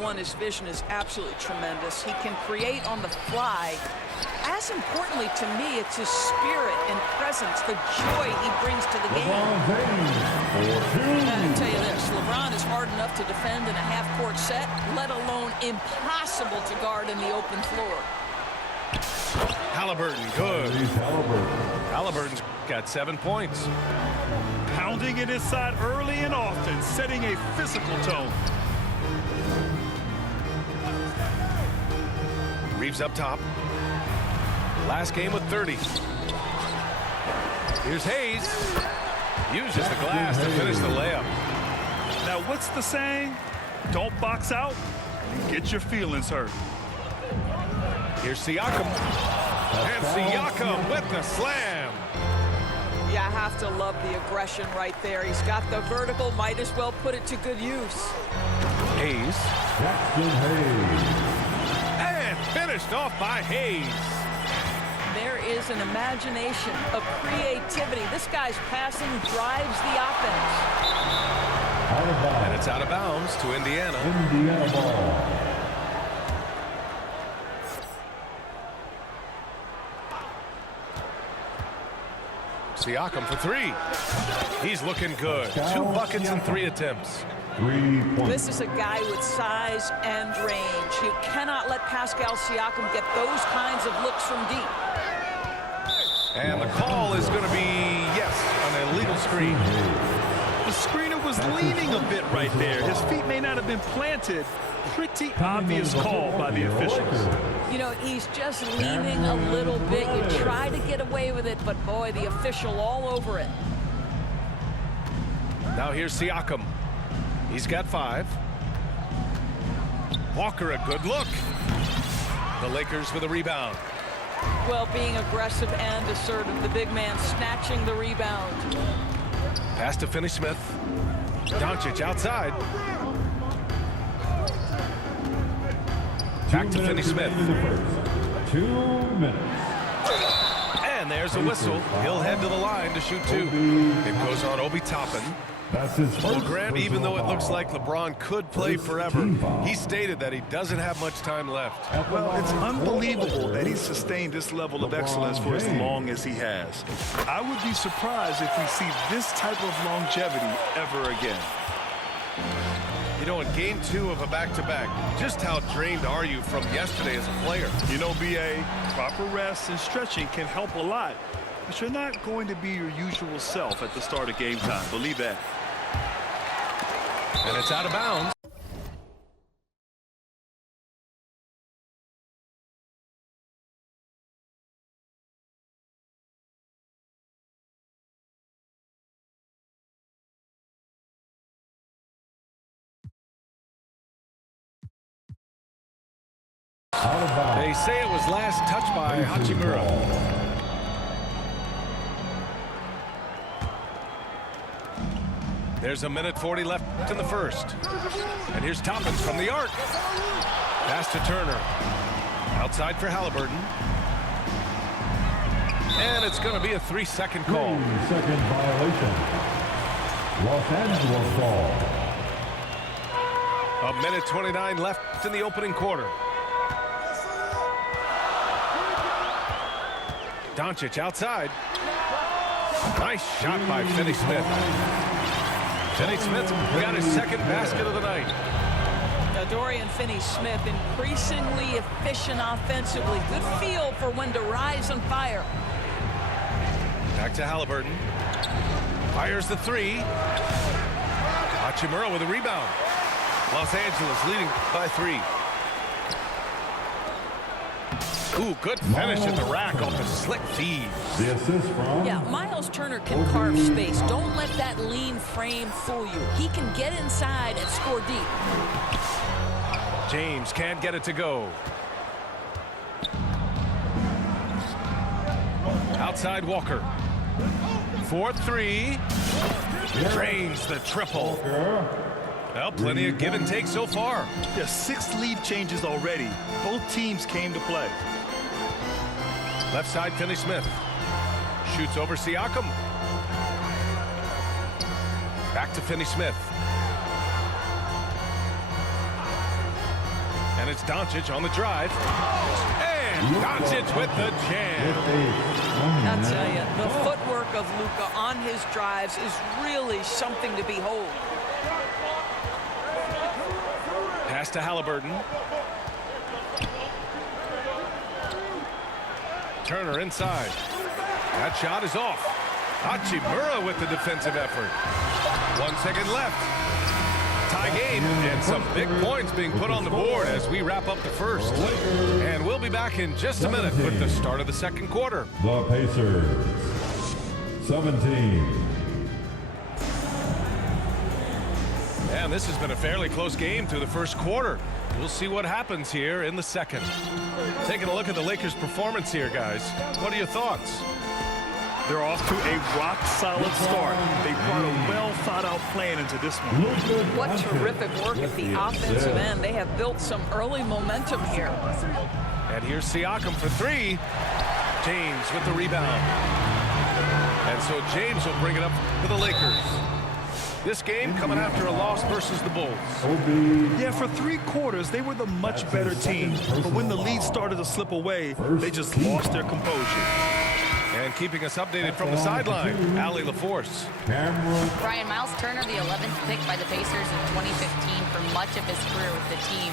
one, his vision is absolutely tremendous. He can create on the fly. As importantly to me, it's his spirit and presence, the joy he brings to the game. I tell you this, LeBron is hard enough to defend in a half-court set, let alone impossible to guard in the open floor. Halliburton, good. Halliburton's got 7 points. Pounding it inside early and often, setting a physical tone. Reeves up top. Last game with 30. Here's Hayes. Uses the glass to finish the layup. Now, what's the saying? Don't box out, get your feelings hurt. Here's Siakam. And Siakam with the slam. Yeah, I have to love the aggression right there. He's got the vertical, might as well put it to good use. Hayes. And finished off by Hayes. There is an imagination, a creativity. This guy's passing drives the offense. And it's out of bounds to Indiana. Indiana ball. Siakam for 3. He's looking good. 2 buckets and 3 attempts. 3 points. This is a guy with size and range. You cannot let Pascal Siakam get those kinds of looks from deep. And the call is going to be, yes, an illegal screen. The screener was leaning a bit right there. His feet may not have been planted. Pretty obvious call by the officials. You know, he's just leaning a little bit. You try to get away with it, but boy, the official all over it. Now here's Siakam. He's got 5. Walker, a good look. The Lakers with a rebound. Well, being aggressive and assertive. The big man snatching the rebound. Pass to Finney-Smith. Doncic outside. Back to Finney-Smith. 2 minutes. And there's a whistle. He'll head to the line to shoot 2. It goes on Obi Toppin. That's his first. Well, Grant, even though it looks like LeBron could play forever, he stated that he doesn't have much time left. Well, it's unbelievable that he's sustained this level of excellence for as long as he has. I would be surprised if we see this type of longevity ever again. You know, in game 2 of a back-to-back, just how drained are you from yesterday as a player? You know, B.A., proper rest and stretching can help a lot, but you're not going to be your usual self at the start of game time. Believe that. And it's out of bounds. They say it was last touched by Hachimura. There's 1:40 left in the first. And here's Toppin from the arc. Pass to Turner. Outside for Halliburton. And it's going to be a 3-second call. 3-second violation. Los Angeles ball. 1:29 left in the opening quarter. Doncic outside. Nice shot by Finney-Smith. Finney-Smith got his second basket of the night. Now, Dorian Finney-Smith increasingly efficient offensively. Good feel for when to rise and fire. Back to Halliburton. Fires the 3. Hachimura with a rebound. Los Angeles leading by 3. Ooh, good finish at the rack off a slick feed. The assist from. Yeah, Miles Turner can carve space. Don't let that lean frame fool you. He can get inside and score deep. James can't get it to go. Outside Walker. 4-3. Drains the triple. Well, plenty of give and take so far. Yeah, 6 lead changes already. Both teams came to play. Left side, Finney-Smith. Shoots over Siakam. Back to Finney-Smith. And it's Doncic on the drive. And Doncic with the jam. I'll tell you, the footwork of Luka on his drives is really something to behold. Pass to Halliburton. Turner inside. That shot is off. Hachimura with the defensive effort. 1 second left. Tie game, and some big points being put on the board as we wrap up the first. And we'll be back in just a minute with the start of the second quarter. The Pacers, 17. And this has been a fairly close game through the first quarter. We'll see what happens here in the second. Taking a look at the Lakers' performance here, guys. What are your thoughts? They're off to a rock-solid start. They brought a well-thought-out plan into this one. What terrific work at the offensive end. They have built some early momentum here. And here's Siakam for three. James with the rebound. And so James will bring it up for the Lakers. This game coming after a loss versus the Bulls. Yeah, for 3 quarters, they were the much better team. But when the lead started to slip away, they just lost their composure. And keeping us updated from the sideline, Allie LaForce. Brian, Miles Turner, the 11th pick by the Pacers in 2015 for much of his career with the team.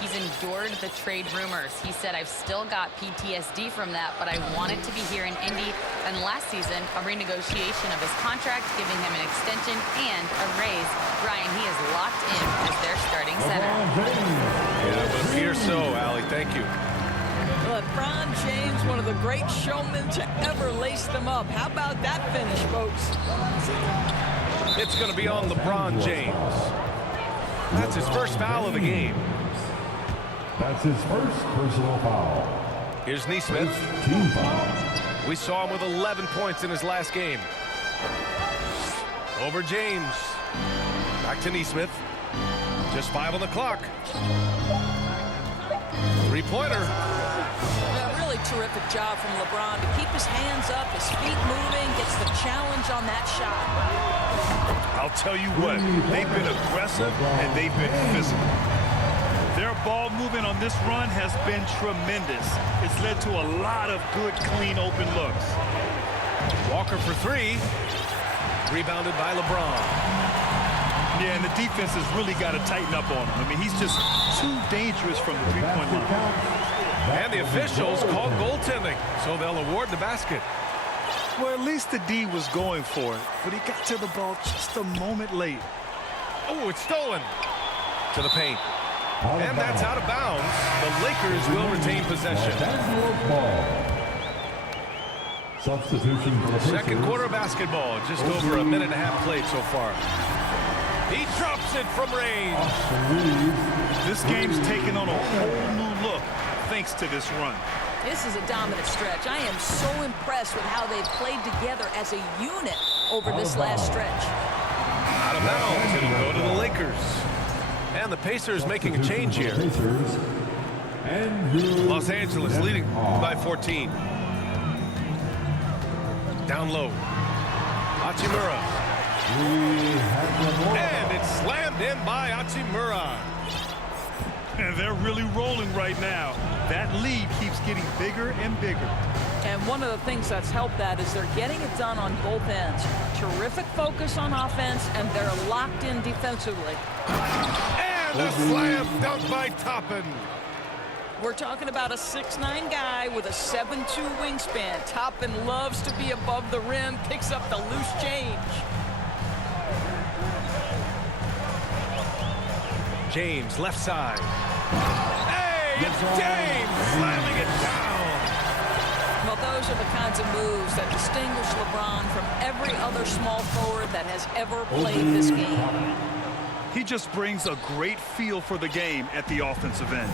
He's endured the trade rumors. He said, I've still got PTSD from that, but I wanted to be here in Indy. And last season, a renegotiation of his contract, giving him an extension and a raise. Brian, he is locked in as their starting center. Yeah, it would appear so, Allie. Thank you. LeBron James, one of the great showmen to ever lace them up. How about that finish, folks? It's going to be on LeBron James. That's his first foul of the game. That's his first personal foul. Here's Nesmith. Team foul. We saw him with 11 points in his last game. Over James. Back to Nesmith. Just 5 on the clock. Three-pointer. Really terrific job from LeBron to keep his hands up, his feet moving, gets the challenge on that shot. I'll tell you what, they've been aggressive and they've been physical. Their ball movement on this run has been tremendous. It's led to a lot of good, clean, open looks. Walker for three. Rebounded by LeBron. Yeah, and the defense has really got to tighten up on him. I mean, he's just too dangerous from the three-point line. And the officials called goaltending, so they'll award the basket. Well, at least the D was going for it, but he got to the ball just a moment late. Oh, it's stolen. To the paint. And that's out of bounds. The Lakers will retain possession. Substitution for the Second quarter basketball. Just over a minute and a half played so far. He drops it from range. This game's taken on a whole new look thanks to this run. This is a dominant stretch. I am so impressed with how they've played together as a unit over this last stretch. Out of bounds. It'll go to the Lakers. And the Pacers making a change here. Los Angeles leading by 14. Down low. Hachimura. And it's slammed in by Hachimura. And they're really rolling right now. That lead keeps getting bigger and bigger. And one of the things that's helped that is they're getting it done on both ends. Terrific focus on offense, and they're locked in defensively. And a slam dunk by Toppin. We're talking about a 6'9" guy with a 7'2" wingspan. Toppin loves to be above the rim, picks up the loose change. James, left side. Hey, it's James slamming it down. Well, those are the kinds of moves that distinguish LeBron from every other small forward that has ever played this game. He just brings a great feel for the game at the offensive end.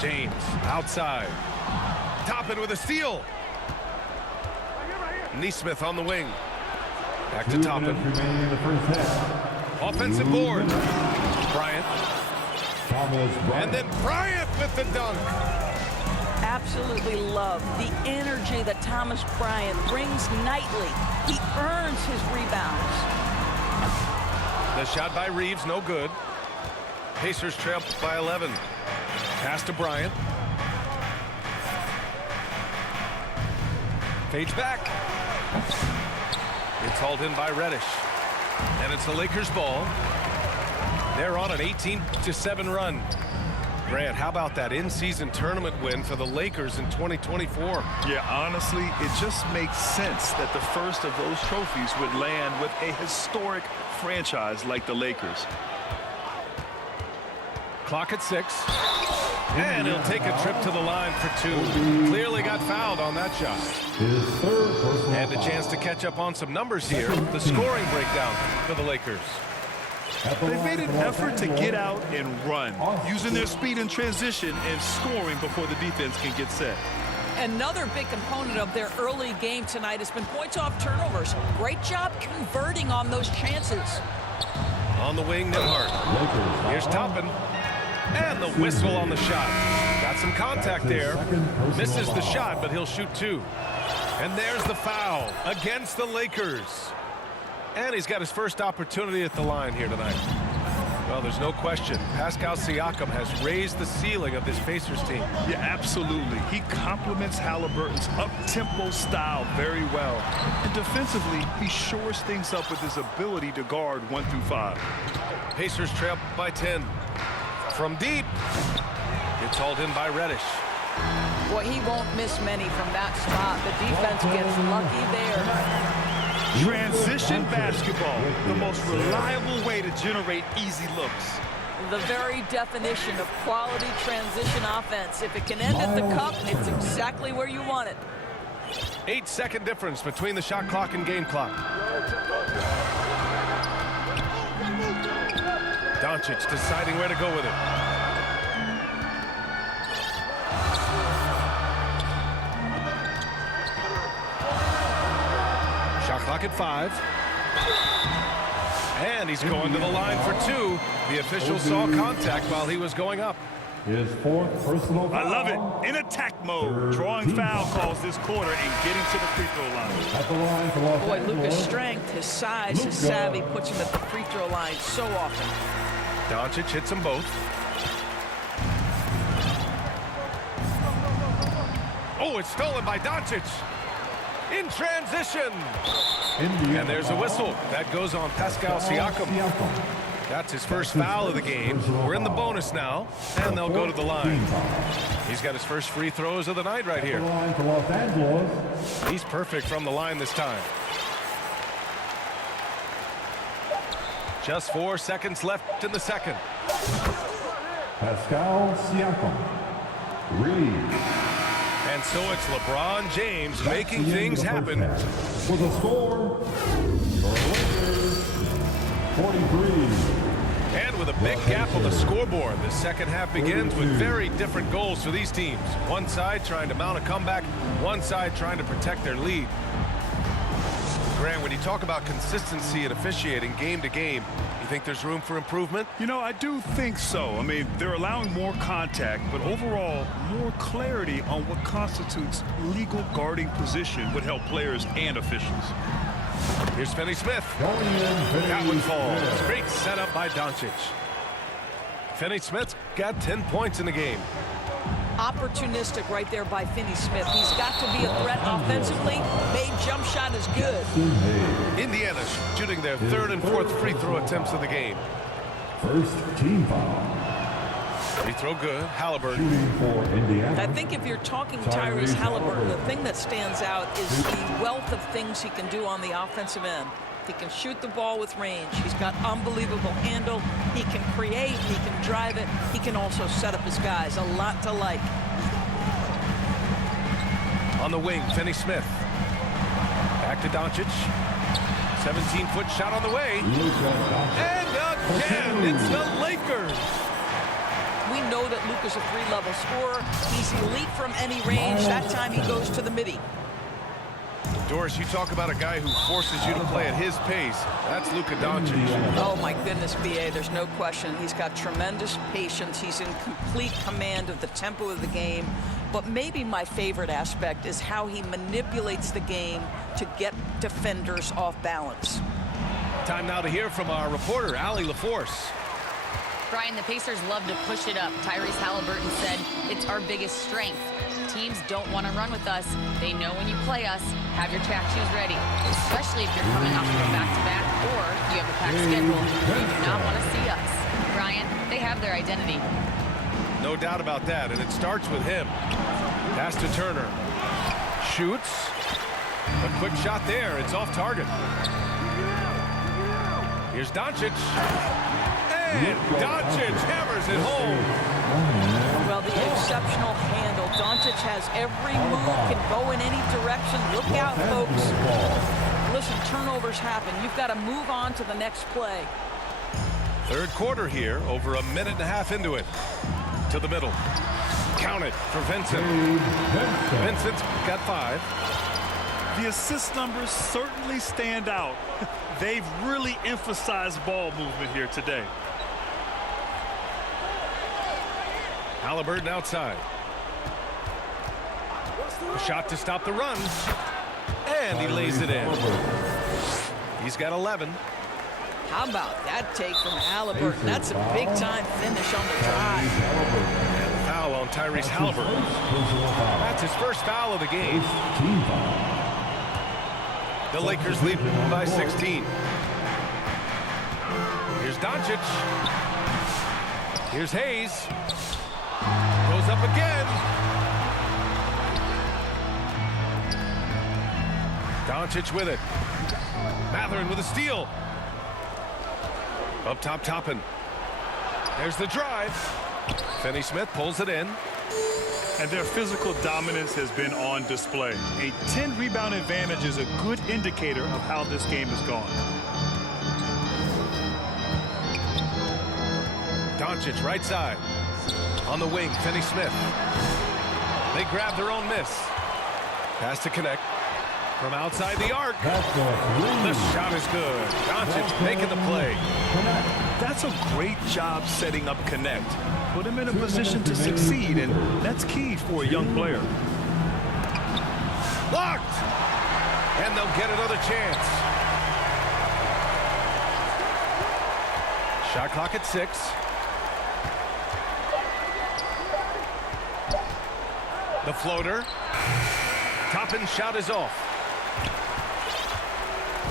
James, outside. Toppin with a steal. Nesmith on the wing. Back to Toppin. Offensive board. Bryant. And then Bryant with the dunk. Absolutely love the energy that Thomas Bryant brings nightly. He earns his rebounds. The The shot by Reeves, no good. Pacers trail by 11. Pass to Bryant. Fades back. It's hauled in by Reddish. And it's the Lakers ball. They're on an 18-7 run. Grant, how about that in-season tournament win for the Lakers in 2024? Yeah, honestly, it just makes sense that the first of those trophies would land with a historic franchise like the Lakers. Clock at 6. And he'll take a trip to the line for 2. Clearly got fouled on that shot. His third personal And a foul. chance to catch up on some numbers here. The scoring breakdown for the Lakers. At the They line made an for Los effort to Angeles, get out and run, using their speed in transition and scoring before the defense can get set. Another big component of their early game tonight has been points off turnovers. Great job converting on those chances. On the wing, Nembhard. Lakers Here's foul. Toppin. And the whistle on the shot. Got some contact there. Misses the shot, but he'll shoot 2. And there's the foul against the Lakers. And he's got his first opportunity at the line here tonight. Well, there's no question. Pascal Siakam has raised the ceiling of this Pacers team. Yeah, absolutely. He complements Halliburton's up-tempo style very well. And defensively, he shores things up with his ability to guard 1 through 5. Pacers trail by 10. From deep. It's hauled in by Reddish. Boy, he won't miss many from that spot. The defense gets lucky there. Transition basketball, the most reliable way to generate easy looks. The very definition of quality transition offense. If it can end at the cup, it's exactly where you want it. 8-second difference between the shot clock and game clock. Doncic deciding where to go with it. Shot clock at 5. And he's going to the line for 2. The official saw contact while he was going up. His fourth personal foul. I love it. In attack mode, drawing foul calls this quarter and getting to the free throw line. At the line for Los Boy, Angeles. Luka's strength, his size, his savvy puts him at the free throw line so often. Doncic hits them both. Oh, it's stolen by Doncic. In transition. Indiana And there's a whistle. That goes on Pascal Siakam. That's his first foul of the game. We're in the bonus now, and they'll go to the line. He's got his first free throws of the night right At the here. line for Los Angeles. He's perfect from the line this time. Just 4 seconds left in the second. Pascal Siakam. Reeves. And so it's LeBron James making The end things of the first happen. half. With a score, your Lakers 43. And with a big gap on the scoreboard, the second half begins with very different goals for these teams. One side trying to mount a comeback, one side trying to protect their lead. Grant, when you talk about consistency and officiating game to game, you think there's room for improvement? You know, I do think so. I mean, they're allowing more contact, but overall, more clarity on what constitutes legal guarding position would help players and officials. Here's Finney-Smith. Going in, That one falls. Finney-Smith. Great setup by Doncic. Finney-Smith's got 10 points in the game. Opportunistic right there by Finney-Smith. He's got to be a threat offensively. Made jump shot is good. Indiana shooting their third and fourth free throw attempts of the game. First team foul. Free throw good. Halliburton. Shooting for Indiana. I think if you're talking Tyrese Halliburton, the thing that stands out is the wealth of things he can do on the offensive end. He can shoot the ball with range. He's got unbelievable handle. He can create. He can drive it. He can also set up his guys. A lot to like. On the wing, Finney-Smith. Back to Doncic. 17-foot shot on the way. Luka Doncic. And again, it's the Lakers. We know that Luka's a three-level scorer. He's elite from any range. That time he goes to the midi. Doris, you talk about a guy who forces you to play at his pace. That's Luka Doncic. Oh, my goodness, B.A., there's no question. He's got tremendous patience. He's in complete command of the tempo of the game. But maybe my favorite aspect is how he manipulates the game to get defenders off balance. Time now to hear from our reporter, Allie LaForce. Brian, the Pacers love to push it up. Tyrese Halliburton said it's our biggest strength. Teams don't want to run with us. They know when you play us, have your track shoes ready, especially if you're coming off of a back-to-back or you have a packed schedule. They do not want to see us. Brian, they have their identity. No doubt about that, and it starts with him. Pass to Turner. Shoots. A quick shot there. It's off target. Here's Doncic. And Doncic hammers it home. Well, the exceptional handle. Doncic has every move, can go in any direction. Look out, folks. Listen, turnovers happen. You've got to move on to the next play. Third quarter here, over a minute and a half into it. To the middle. Count it for Vincent. Vincent's got 5. The assist numbers certainly stand out. They've really emphasized ball movement here today. Halliburton outside. A shot to stop the run. And he lays it in. He's got 11. How about that take from Halliburton? That's a big-time finish on the drive. And a foul on Tyrese Halliburton. That's his first foul of the game. The Lakers lead by 16. Here's Doncic. Here's Hayes. Goes up again. Doncic with it. Mathurin with a steal. Up top, Toppin. There's the drive. Finney-Smith pulls it in. And their physical dominance has been on display. A 10-rebound advantage is a good indicator of how this game has gone. Doncic right side. On the wing, Finney-Smith. They grab their own miss. Pass to connect. From outside the arc. The shot is good. Doncic making the play. That's a great job setting up Connect. Put him in a position to succeed, and that's key for a young player. Blocked! And they'll get another chance. Shot clock at 6. The floater. Toppin shot is off.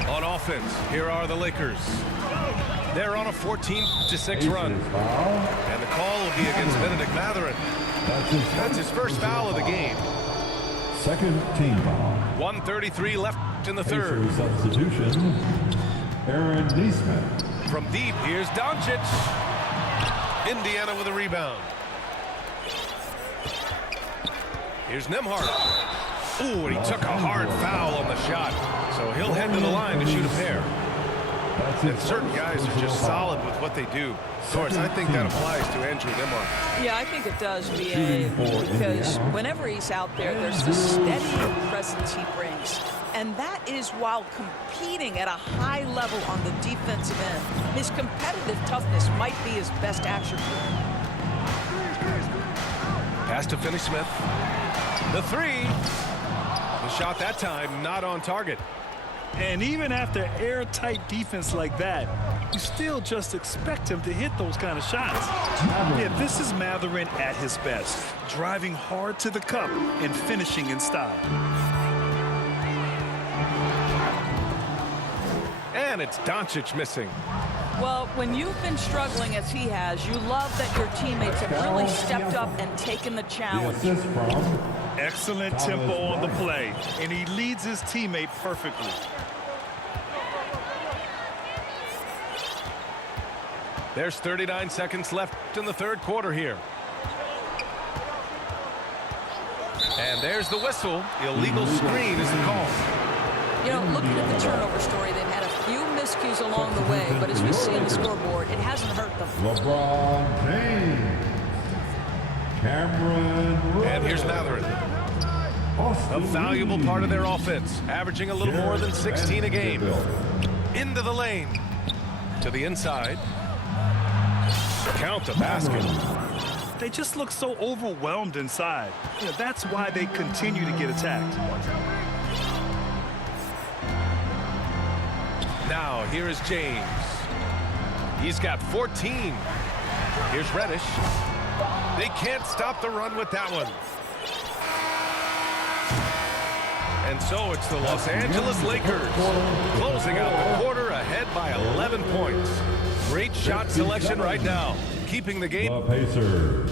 On offense, here are the Lakers. They're on a 14-6 run. And the call will be against Benedict Mathurin. That's his first foul of the game. Second team foul. 1:33 left in the third. Pacers substitution. Aaron Neesmith. From deep, here's Doncic. Indiana with a rebound. Here's Nembhard. Ooh, and he took a hard foul on the shot. So he'll head to the line to shoot a pair. And certain guys are just solid with what they do. Of course, I think that applies to Andrew Nembhard. Yeah, I think it does, B.A., because whenever he's out there, there's the steady presence he brings. And that is while competing at a high level on the defensive end. His competitive toughness might be his best attribute. Pass to Finney-Smith. The 3. The shot that time not on target. And even after airtight defense like that, you still just expect him to hit those kind of shots. Yeah, this is Mathurin at his best, driving hard to the cup and finishing in style. And it's Doncic missing. Well, when you've been struggling as he has, you love that your teammates have really stepped up and taken the challenge. Assist from Excellent tempo on the play, and he leads his teammate perfectly. There's 39 seconds left in the third quarter here. And there's the whistle. Illegal screen is the call. You know, looking at the turnover story, they've had a few miscues along the way, but as we see on the scoreboard, it hasn't hurt them. LeBron James. Cameron. And here's Mathurin. A valuable part of their offense, averaging a little more than 16 a game. Into the lane. To the inside. Count the basket. They just look so overwhelmed inside. You know, that's why they continue to get attacked. Now, here is James. He's got 14. Here's Reddish. They can't stop the run with that one. And so it's the Los Angeles Lakers closing out the quarter ahead by 11 points. Great shot selection right now, keeping the game. The Pacers,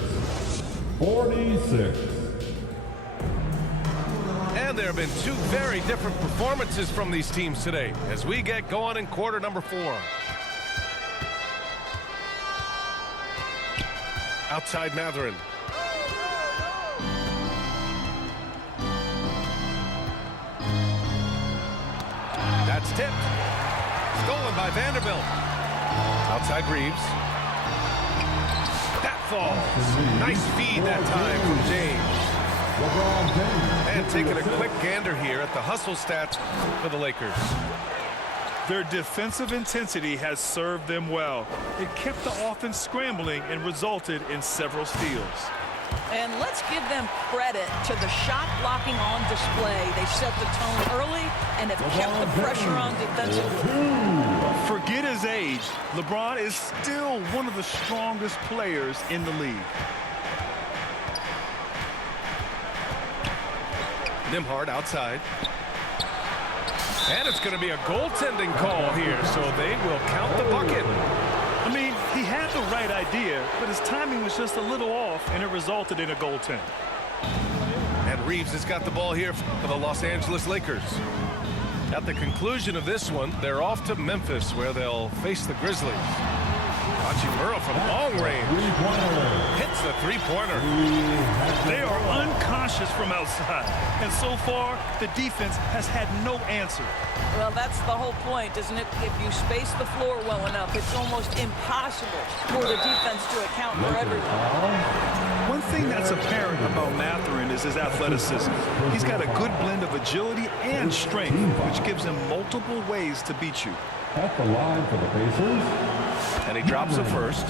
46. And there have been two very different performances from these teams today as we get going in quarter number 4. Outside Mathurin. That's tipped. Stolen by Vanderbilt. Outside Reeves. That falls. Nice feed that time from James. And taking a quick gander here at the hustle stats for the Lakers. Their defensive intensity has served them well. It kept the offense scrambling and resulted in several steals. And let's give them credit to the shot blocking on display. They set the tone early and have kept the pressure on defensively. Forget his age. LeBron is still one of the strongest players in the league. Nembhard outside. And it's going to be a goaltending call here, so they will count the bucket. I mean, he had the right idea, but his timing was just a little off, and it resulted in a goaltend. And Reeves has got the ball here for the Los Angeles Lakers. At the conclusion of this one, they're off to Memphis, where they'll face the Grizzlies. Hachimura from long range hits the three-pointer. They are unconscious from outside, and so far, the defense has had no answer. Well, that's the whole point, isn't it? If you space the floor well enough, it's almost impossible for the defense to account for everything. One thing that's apparent about Mathurin is his athleticism. He's got a good blend of agility and strength, which gives him multiple ways to beat you. At the line for the Pacers. And he drops the first.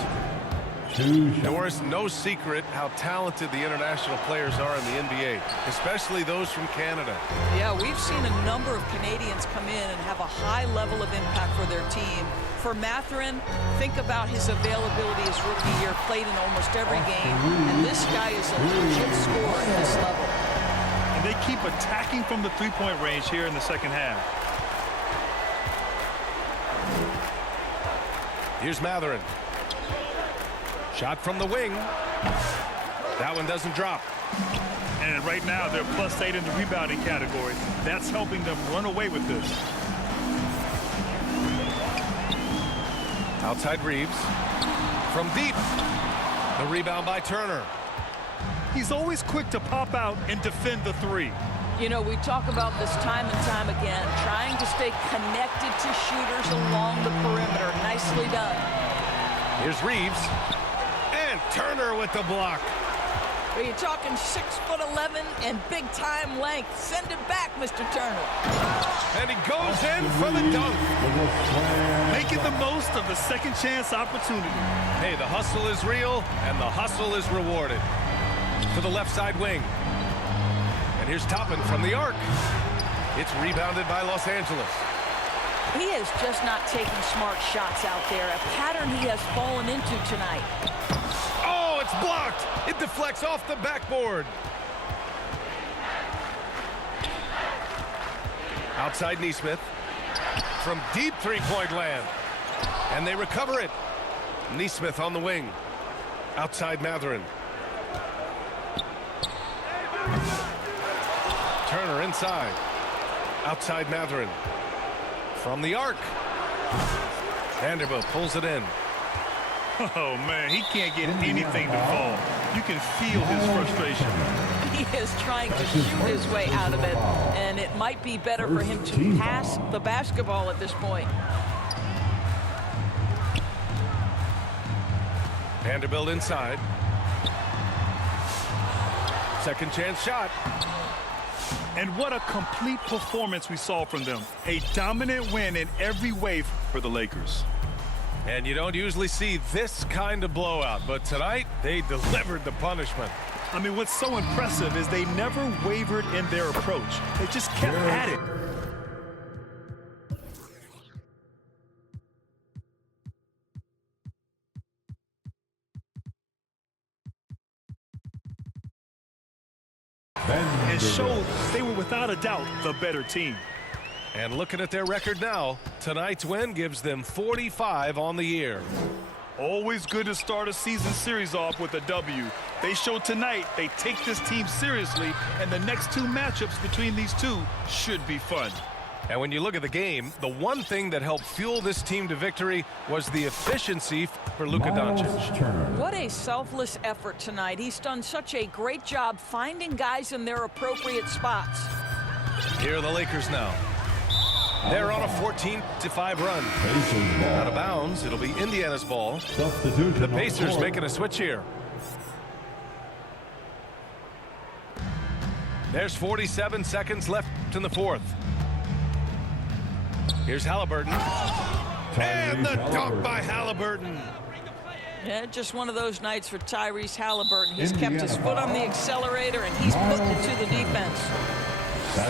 2 shots. Doris, no secret how talented the international players are in the NBA, especially those from Canada. Yeah, we've seen a number of Canadians come in and have a high level of impact for their team. For Mathurin, think about his availability his rookie year, played in almost every game, and this guy is a legit scorer at this level. And they keep attacking from the three-point range here in the second half. Here's Mathurin. Shot from the wing. That one doesn't drop. And right now, they're +8 in the rebounding category. That's helping them run away with this. Outside Reeves. From deep. The rebound by Turner. He's always quick to pop out and defend the three. You know, we talk about this time and time again, trying to stay connected to shooters along the perimeter. Nicely done. Here's Reeves. And Turner with the block. Are you talking 6'11" and big-time length? Send it back, Mr. Turner. And he goes in for the dunk. Making the most of the second chance opportunity. Hey, the hustle is real, and the hustle is rewarded. To the left side wing. And here's Toppin from the arc. It's rebounded by Los Angeles. He is just not taking smart shots out there, a pattern he has fallen into tonight. Oh, it's blocked. It deflects off the backboard. Outside Nesmith. From deep three-point land. And they recover it. Nesmith on the wing. Outside Mathurin. Turner inside. Outside Mathurin. From the arc. Vanderbilt pulls it in. Oh, man, he can't get anything to fall. You can feel his frustration. He is trying to shoot his way out of it, and it might be better for him to pass the basketball at this point. Vanderbilt inside. Second chance shot. And what a complete performance we saw from them. A dominant win in every way for the Lakers. And you don't usually see this kind of blowout, but tonight they delivered the punishment. I mean, what's so impressive is they never wavered in their approach. They just kept at it. and showed they were without a doubt the better team. And looking at their record now, tonight's win gives them 45 on the year. Always good to start a season series off with a W. They showed tonight they take this team seriously, and the next two matchups between these two should be fun. And when you look at the game, the one thing that helped fuel this team to victory was the efficiency for Luka Doncic. What a selfless effort tonight. He's done such a great job finding guys in their appropriate spots. Here are the Lakers now. They're on a 14-5 run. Out of bounds. It'll be Indiana's ball. The Pacers making a switch here. There's 47 seconds left in the fourth. Here's Halliburton. And the dunk by Halliburton. Yeah, just one of those nights for Tyrese Halliburton. He's kept his foot on the accelerator, and he's putting it to the defense.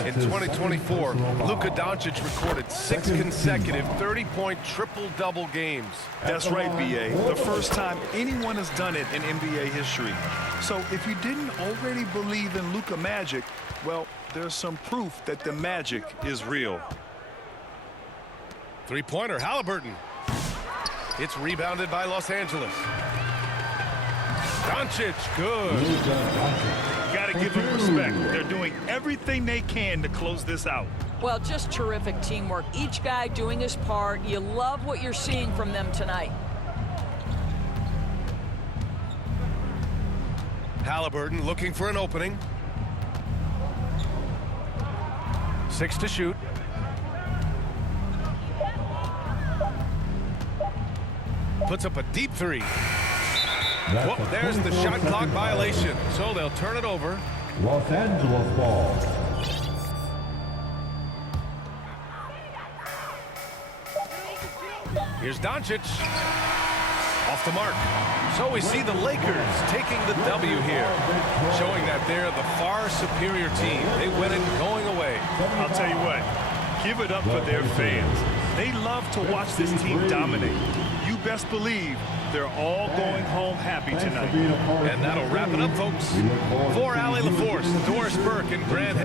In 2024, Luka Doncic recorded 6 consecutive 30-point triple-double games. That's right, B.A. The first time anyone has done it in NBA history. So if you didn't already believe in Luka Magic, well, there's some proof that the magic is real. Three-pointer, Halliburton. It's rebounded by Los Angeles. Doncic, good. Got to give them respect. They're doing everything they can to close this out. Well, just terrific teamwork. Each guy doing his part. You love what you're seeing from them tonight. Halliburton looking for an opening. 6 to shoot. Puts up a deep three. Well, there's the shot clock violation, so they'll turn it over. Los Angeles ball. Here's Doncic. Off the mark. So we see the Lakers taking the W here, showing that they're the far superior team. They win it going away. I'll tell you what, give it up for their fans. They love to watch this team dominate. You best believe they're all going home happy tonight. And that'll wrap it up, folks. For Allie LaForce, Doris Burke, and Grant